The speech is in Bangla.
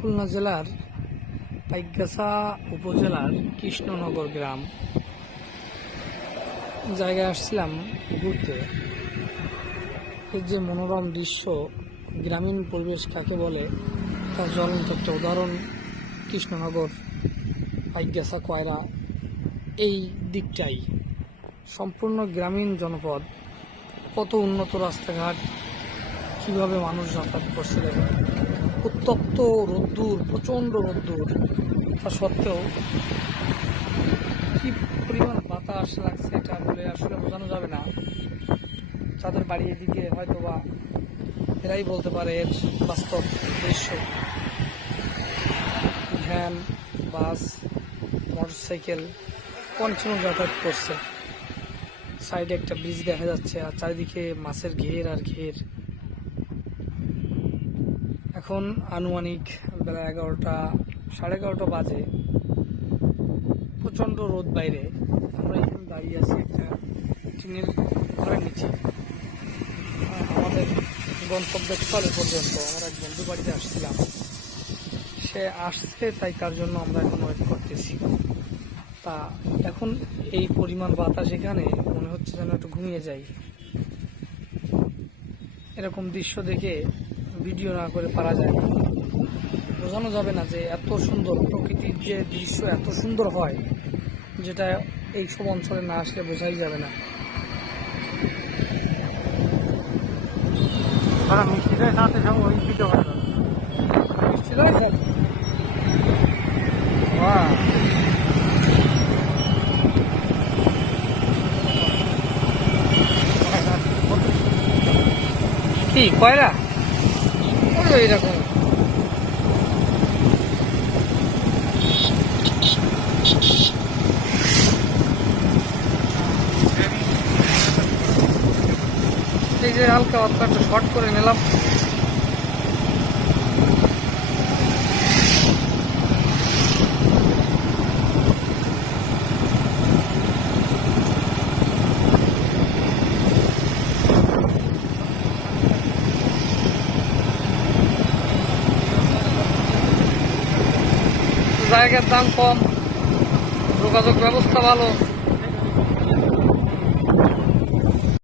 খুলনা জেলার পাইকগাছা উপজেলার কৃষ্ণনগর গ্রাম। জায়গায় আসছিলাম ঘুরতে। এর যে মনোরম দৃশ্য, গ্রামীণ পরিবেশ কাকে বলে, তার জ্বলন্ত একটা উদাহরণ কৃষ্ণনগর, পাইকগাছা, কয়রা, এই দিকটাই। সম্পূর্ণ গ্রামীণ জনপদ, কত উন্নত রাস্তাঘাট, কীভাবে মানুষ যাতায়াত করছে দেখেন। উত্তপ্ত রোদ্দুর, প্রচণ্ড রোদ্দুর। তা সত্ত্বেও কি পরিমাণ বাতাস লাগছে এটা বলে আসলে বোঝানো যাবে না। তাদের বাড়ি এদিকে হয়তো বা এরাই বলতে পারে এর বাস্তব দৃশ্য ভ্যান, বাস, মোটরসাইকেল, কন্টিনিউ যাতায়াত করছে। সাইডে একটা ব্রিজ দেখা যাচ্ছে আর চারিদিকে মাছের ঘের আর ঘের। এখন আনুমানিক বেলা এগারোটা, সাড়ে এগারোটা বাজে। প্রচণ্ড রোদ বাইরে। আমরা এখানে দাঁড়িয়ে আছি একটা টিনের ঘরের নিচে। আমাদের গন্তব্যস্থলে পর্যন্ত। আমরা এক বন্ধু বাড়িতে আসছিলাম। সে আসছে, তাই তার জন্য আমরা এখন ওয়েট করতেছি। তা এখন এই পরিমাণ বাতাস এখানে মনে হচ্ছে যেন একটু ঘুমিয়ে যাই। এরকম দৃশ্য দেখে ভিডিও না করে পারা যায় না। বোঝানো যাবে না যে এত সুন্দর প্রকৃতির যে দৃশ্য এত সুন্দর হয় যেটা এই সব অঞ্চলে না আসলে বোঝাই যাবে না। হ্যাঁ মিষ্টিদের সাথে সব ওই ভিডিও হয়ে যাবে মিষ্টি রয়েছে কি কয়রা এই যে হালকা হালকা শর্ট করে নিলাম। জায়গার দাম কম যোগাযোগ ব্যবস্থা ভালো।